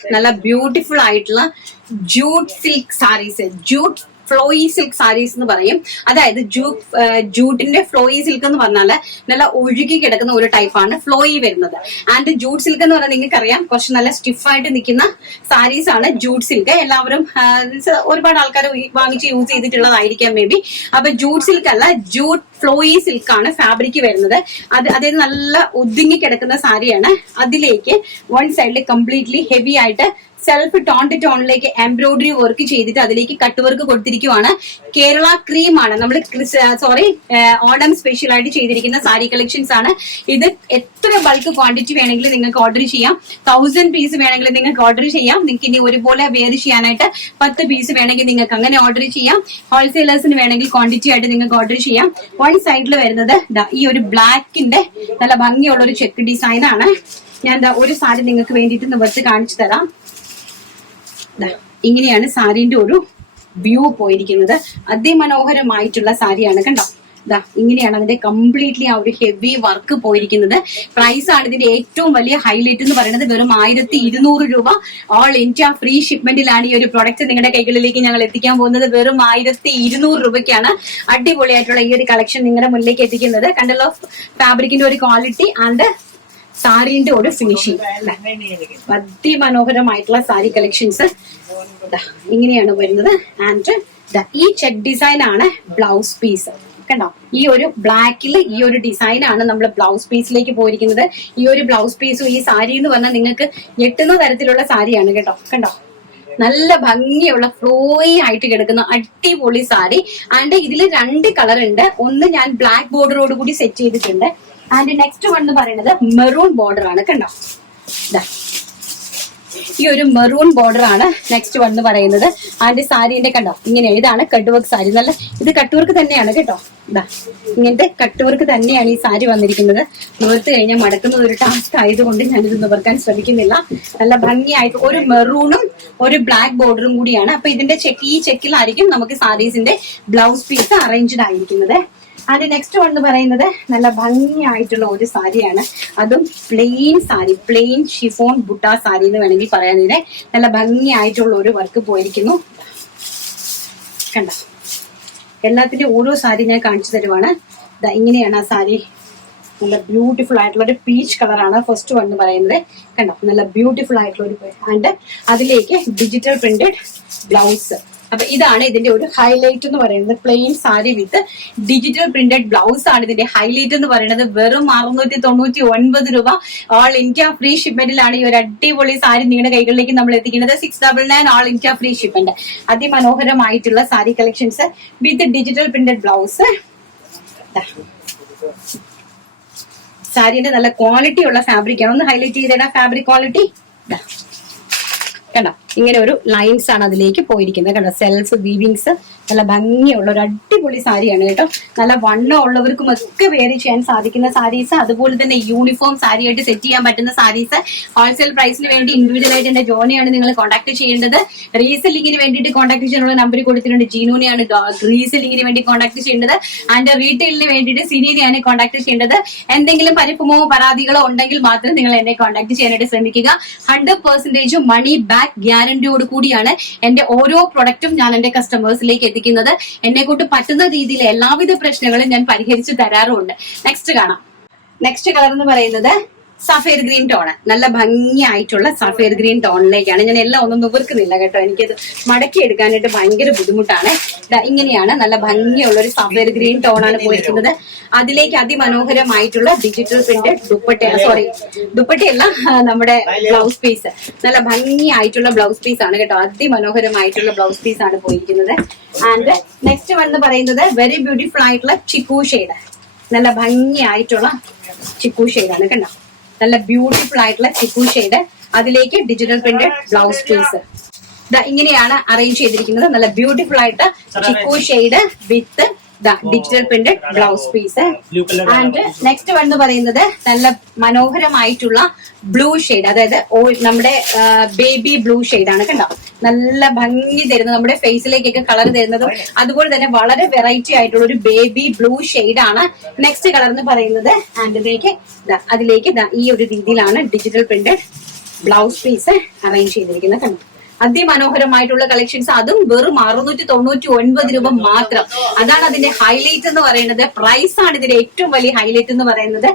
നല്ല ബ്യൂട്ടിഫുൾ ആയിട്ടുള്ള jute silk saris, jute flowy silk saris എന്ന് പറയും. അതായത് ജൂട്ടിന്റെ ഫ്ലോയി സിൽക്ക് എന്ന് പറഞ്ഞാൽ നല്ല ഒഴുകി കിടക്കുന്ന ഒരു ടൈപ്പാണ് ഫ്ലോയി വരുന്നത്. ആൻഡ് ജൂട്ട് സിൽക്ക് എന്ന് പറഞ്ഞാൽ നിങ്ങൾക്ക് അറിയാം, കുറച്ച് നല്ല സ്റ്റിഫായിട്ട് നിൽക്കുന്ന സാരീസ് ആണ് ജൂട്ട് സിൽക്ക്. എല്ലാവരും ഒരുപാട് ആൾക്കാർ വാങ്ങിച്ച് യൂസ് ചെയ്തിട്ടുള്ളതായിരിക്കാം മേ ബി. അപ്പൊ ജൂട്ട് സിൽക്ക് അല്ല, ജൂട്ട് ഫ്ലോയി സിൽക്ക് ആണ് ഫാബ്രിക് വരുന്നത്. അതായത് നല്ല ഒതുങ്ങി കിടക്കുന്ന സാരിയാണ്. അതിലേക്ക് വൺ സൈഡിൽ കംപ്ലീറ്റ്ലി ഹെവി ആയിട്ട് സെൽഫ് ടോണിലേക്ക് എംബ്രോയിഡറി വർക്ക് ചെയ്തിട്ട് അതിലേക്ക് കട്ട് വർക്ക് കൊടുത്തിരിക്കുവാണ്. കേരള ക്രീം ആണ് നമ്മൾ ഓണം സ്പെഷ്യൽ ആയിട്ട് ചെയ്തിരിക്കുന്ന സാരി കളക്ഷൻസ് ആണ് ഇത്. എത്ര ബൾക്ക് ക്വാണ്ടിറ്റി വേണമെങ്കിലും നിങ്ങൾക്ക് ഓർഡർ ചെയ്യാം. 1000 പീസ് വേണമെങ്കിൽ നിങ്ങൾക്ക് ഓർഡർ ചെയ്യാം. നിങ്ങൾക്ക് ഇനി ഒരുപോലെ വെയർ ചെയ്യാനായിട്ട് 10 പീസ് വേണമെങ്കിൽ നിങ്ങൾക്ക് അങ്ങനെ ഓർഡർ ചെയ്യാം. ഹോൾസെയിലേഴ്സിന് വേണമെങ്കിൽ ക്വാണ്ടിറ്റി ആയിട്ട് നിങ്ങൾക്ക് ഓർഡർ ചെയ്യാം. വൺ സൈഡിൽ വരുന്നത് ഈ ഒരു ബ്ലാക്കിന്റെ നല്ല ഭംഗിയുള്ള ഒരു ചെക്ക് ഡിസൈൻ ആണ്. ഞാൻ ഒരു സാരി നിങ്ങൾക്ക് വേണ്ടിയിട്ട് നിവർത്തി കാണിച്ചു തരാം. ഇങ്ങനെയാണ് സാരിന്റെ ഒരു വ്യൂ പോയിരിക്കുന്നത്. അതിമനോഹരമായിട്ടുള്ള സാരിയാണ്, കണ്ടോ. ഇങ്ങനെയാണ് അതിന്റെ കംപ്ലീറ്റ്ലി ആ ഒരു ഹെവി വർക്ക് പോയിരിക്കുന്നത്. പ്രൈസ് ആണ് ഇതിന്റെ ഏറ്റവും വലിയ ഹൈലൈറ്റ് എന്ന് പറയുന്നത്. വെറും 1200 രൂപ. ഓൾ ഇന്ത്യ ഫ്രീ ഷിപ്മെന്റിലാണ് ഈ ഒരു പ്രൊഡക്റ്റ് നിങ്ങളുടെ കൈകളിലേക്ക് ഞങ്ങൾ എത്തിക്കാൻ പോകുന്നത്. വെറും 1200 രൂപയ്ക്കാണ് അടിപൊളിയായിട്ടുള്ള ഈ ഒരു കളക്ഷൻ നിങ്ങളുടെ മുന്നിലേക്ക് എത്തിക്കുന്നത്. കണ്ടല്ലോ ഫാബ്രിക്കിന്റെ ഒരു ക്വാളിറ്റി ആൻഡ് സാരിന്റെ ഒരു ഫിനിഷിംഗ്. അതിമനോഹരമായിട്ടുള്ള സാരി കളക്ഷൻസ് ഇങ്ങനെയാണ് വരുന്നത്. ആൻഡ് ഈ ചെക്ക് ഡിസൈൻ ആണ് ബ്ലൗസ് പീസ്, കണ്ടോ. ഈ ഒരു ബ്ലാക്കിൽ ഈ ഒരു ഡിസൈൻ ആണ് നമ്മൾ ബ്ലൗസ് പീസിലേക്ക് പോയിരിക്കുന്നത്. ഈ ഒരു ബ്ലൗസ് പീസും ഈ സാരി എന്ന് പറഞ്ഞാൽ നിങ്ങൾക്ക് ഞെട്ടുന്ന തരത്തിലുള്ള സാരിയാണ് കേട്ടോ, കണ്ടോ. നല്ല ഭംഗിയുള്ള ഫ്ലോയി ആയിട്ട് കിടക്കുന്ന അടിപൊളി സാരി. ആൻഡ് ഇതിൽ 2 കളർ ഉണ്ട്. ഒന്ന് ഞാൻ ബ്ലാക്ക് ബോർഡറോട് കൂടി സെറ്റ് ചെയ്തിട്ടുണ്ട്. ആൻഡ് നെക്സ്റ്റ് വൺ എന്ന് പറയുന്നത് മെറൂൺ ബോർഡർ ആണ്, കണ്ടോ. ഈ ഒരു മെറൂൺ ബോർഡർ ആണ് നെക്സ്റ്റ് വൺ എന്ന് പറയുന്നത്. ആൻഡ് സാരിന്റെ കണ്ടോ ഇങ്ങനെ, ഇതാണ് കട്ട് വർക്ക് സാരി. നല്ല ഇത് കട്ട് വർക്ക് തന്നെയാണ് കേട്ടോ. ഇങ്ങനത്തെ കട്ട് വർക്ക് തന്നെയാണ് ഈ സാരി വന്നിരിക്കുന്നത്. നിവർത്ത് കഴിഞ്ഞാൽ മടക്കുന്നത് ഒരു ടാസ്ക് ആയതുകൊണ്ട് ഞാനിത് നിവർക്കാൻ ശ്രമിക്കുന്നില്ല. നല്ല ഭംഗിയായിട്ട് ഒരു മെറൂണും ഒരു ബ്ലാക്ക് ബോർഡറും കൂടിയാണ്. അപ്പൊ ഇതിന്റെ ഈ ചെക്കിലായിരിക്കും നമുക്ക് സാരീസിന്റെ ബ്ലൗസ് പീസ് അറേഞ്ച്ഡ് ആയിരിക്കുന്നത്. അതിന്റെ നെക്സ്റ്റ് വൺ എന്ന് പറയുന്നത് നല്ല ഭംഗിയായിട്ടുള്ള ഒരു സാരിയാണ്. അതും plain sari, plain chiffon butta sari എന്ന് വേണമെങ്കിൽ പറയാൻ. ഇതിനെ നല്ല ഭംഗിയായിട്ടുള്ള ഒരു വർക്ക് പോയിരിക്കുന്നു, കണ്ടോ. എല്ലാത്തിന്റെയും ഓരോ സാരി ഞാൻ കാണിച്ചു തരുവാണ്. ഇങ്ങനെയാണ് ആ സാരി. നല്ല ബ്യൂട്ടിഫുൾ ആയിട്ടുള്ള ഒരു പീച്ച് കളറാണ് ഫസ്റ്റ് വൺ എന്ന് പറയുന്നത്, കണ്ടോ. നല്ല ബ്യൂട്ടിഫുൾ ആയിട്ടുള്ള ഒരു ആൻഡ് അതിലേക്ക് ഡിജിറ്റൽ പ്രിന്റഡ് ബ്ലൗസ്. അപ്പൊ ഇതാണ് ഇതിന്റെ ഒരു ഹൈലൈറ്റ് എന്ന് പറയുന്നത്. Plain sari with digital printed blouse ആണ് ഇതിന്റെ ഹൈലൈറ്റ് എന്ന് പറയുന്നത്. വെറും 699 രൂപ. ഓൾ ഇന്ത്യ ഫ്രീ ഷിപ്മെന്റിലാണ് ഈ ഒരു അടിപൊളി സാരി നിങ്ങളുടെ കൈകളിലേക്ക് നമ്മൾ എത്തിക്കുന്നത്. 699 ഓൾ ഇന്ത്യ ഫ്രീ ഷിപ്മെന്റ്. അതിമനോഹരമായിട്ടുള്ള sari collections with digital printed blouse. സാരിന്റെ നല്ല ക്വാളിറ്റി ഉള്ള ഫാബ്രിക് ആണ്. ഒന്ന് ഹൈലൈറ്റ് ചെയ്തേടാ ഫാബ്രിക് ക്വാളിറ്റി. കണ്ടോ ഇങ്ങനെ ഒരു ലൈൻസ് ആണ് അതിലേക്ക് പോയിരിക്കുന്നത്, കണ്ടോ. സെൽഫ് വീവിങ്സ്, നല്ല ഭംഗിയുള്ള ഒരു അടിപൊളി സാരിയാണ് കേട്ടോ. നല്ല വണ്ണം ഉള്ളവർക്കും ഒക്കെ വെയർ ചെയ്യാൻ സാധിക്കുന്ന സാരീസ്, അതുപോലെ തന്നെ യൂണിഫോം സാരി ആയിട്ട് സെറ്റ് ചെയ്യാൻ പറ്റുന്ന സാരീസ്. ഹോൾസെയിൽ പ്രൈസിന് വേണ്ടി ഇൻഡിവിജ്വൽ ആയിട്ട് എന്റെ ജോനെയാണ് നിങ്ങൾ കോൺടാക്ട് ചെയ്യേണ്ടത്. റീസെല്ലിങ്ങിന് വേണ്ടിയിട്ട് കോൺടാക്ട് ചെയ്യാനുള്ള നമ്പർ കൊടുത്തിട്ടുണ്ട്. ജീനുവിനെയാണ് റീസെല്ലിങ്ങിന് വേണ്ടി കോൺടാക്ട് ചെയ്യേണ്ടത്. ആൻഡ് റീറ്റെയിലിന് വേണ്ടിയിട്ട് സിനിനെയാണ് കോൺടാക്ട് ചെയ്യേണ്ടത്. എന്തെങ്കിലും പരിഭവമോ പരാതികളോ ഉണ്ടെങ്കിൽ മാത്രം നിങ്ങൾ എന്നെ കോൺടാക്ട് ചെയ്യാനായിട്ട് ശ്രമിക്കുക. 100% മണി ബാക്ക് ഗ്യാരണ്ടിയോട് കൂടിയാണ് എന്റെ ഓരോ പ്രൊഡക്റ്റും ഞാൻ എന്റെ കസ്റ്റമേഴ്സിലേക്ക് എത്തിക്കുന്നത്. എന്നെ കൊണ്ട് പറ്റുന്ന രീതിയിൽ എല്ലാവിധ പ്രശ്നങ്ങളും ഞാൻ പരിഹരിച്ചു തരാറുമുണ്ട്. നെക്സ്റ്റ് കാണാം. നെക്സ്റ്റ് കളർ എന്ന് പറയുന്നത് സഫേർ ഗ്രീൻ ടോണ്. നല്ല ഭംഗിയായിട്ടുള്ള സഫേർ ഗ്രീൻ ടോണിലേക്കാണ്. ഞാൻ എല്ലാം ഒന്നും നിവർക്കുന്നില്ല കേട്ടോ, എനിക്കത് മടക്കി എടുക്കാനായിട്ട് ഭയങ്കര ബുദ്ധിമുട്ടാണ്. ഇങ്ങനെയാണ് നല്ല ഭംഗിയുള്ള ഒരു സഫേർ ഗ്രീൻ ടോണാണ് പോയിരിക്കുന്നത്. അതിലേക്ക് അതിമനോഹരമായിട്ടുള്ള ഡിജിറ്റൽ പ്രിന്റഡ് ദുപ്പട്ടയല്ല, നമ്മുടെ ബ്ലൗസ് പീസ്. നല്ല ഭംഗിയായിട്ടുള്ള ബ്ലൗസ് പീസ് ആണ് കേട്ടോ. അതിമനോഹരമായിട്ടുള്ള ബ്ലൗസ് പീസ് ആണ് പോയിരിക്കുന്നത്. ആൻഡ് നെക്സ്റ്റ് വൺ എന്ന് പറയുന്നത് വെരി ബ്യൂട്ടിഫുൾ ആയിട്ടുള്ള ചിക്കു ഷെയ്ഡ്. നല്ല ഭംഗിയായിട്ടുള്ള ചിക്കു ഷെയ്ഡാണ്, കണ്ടോ. നല്ല ബ്യൂട്ടിഫുൾ ആയിട്ടുള്ള ചിക്കു ഷെയ്ഡ്. അതിലേക്ക് ഡിജിറ്റൽ പ്രിന്റഡ് ബ്ലൗസ് പീസ്. ഇങ്ങനെയാണ് അറേഞ്ച് ചെയ്തിരിക്കുന്നത്. നല്ല ബ്യൂട്ടിഫുൾ ആയിട്ട് chikoo shade with digital printed blouse piece. And next one എന്ന് പറയുന്നത് നല്ല മനോഹരമായിട്ടുള്ള ബ്ലൂ ഷെയ്ഡ്, അതായത് നമ്മുടെ ബേബി ബ്ലൂ ഷെയ്ഡ് ആണ്, കണ്ടോ. നല്ല ഭംഗി തരുന്നത്, നമ്മുടെ ഫേസിലേക്കൊക്കെ കളർ തരുന്നതും അതുപോലെ തന്നെ വളരെ വെറൈറ്റി ആയിട്ടുള്ള ഒരു ബേബി ബ്ലൂ ഷെയ്ഡ് ആണ് നെക്സ്റ്റ് കളർ എന്ന് പറയുന്നത്. ആൻഡ് അതിലേക്ക് ഈ ഒരു രീതിയിലാണ് digital printed blouse piece arrange ചെയ്തിരിക്കുന്നത് കണ്ടു. അതിമനോഹരമായിട്ടുള്ള കളക്ഷൻസ്, അതും വെറും 699 രൂപ മാത്രം. അതാണ് അതിന്റെ ഹൈലൈറ്റ് എന്ന് പറയുന്നത്. പ്രൈസ് ആണ് ഇതിന്റെ ഏറ്റവും വലിയ ഹൈലൈറ്റ് എന്ന് പറയുന്നത്.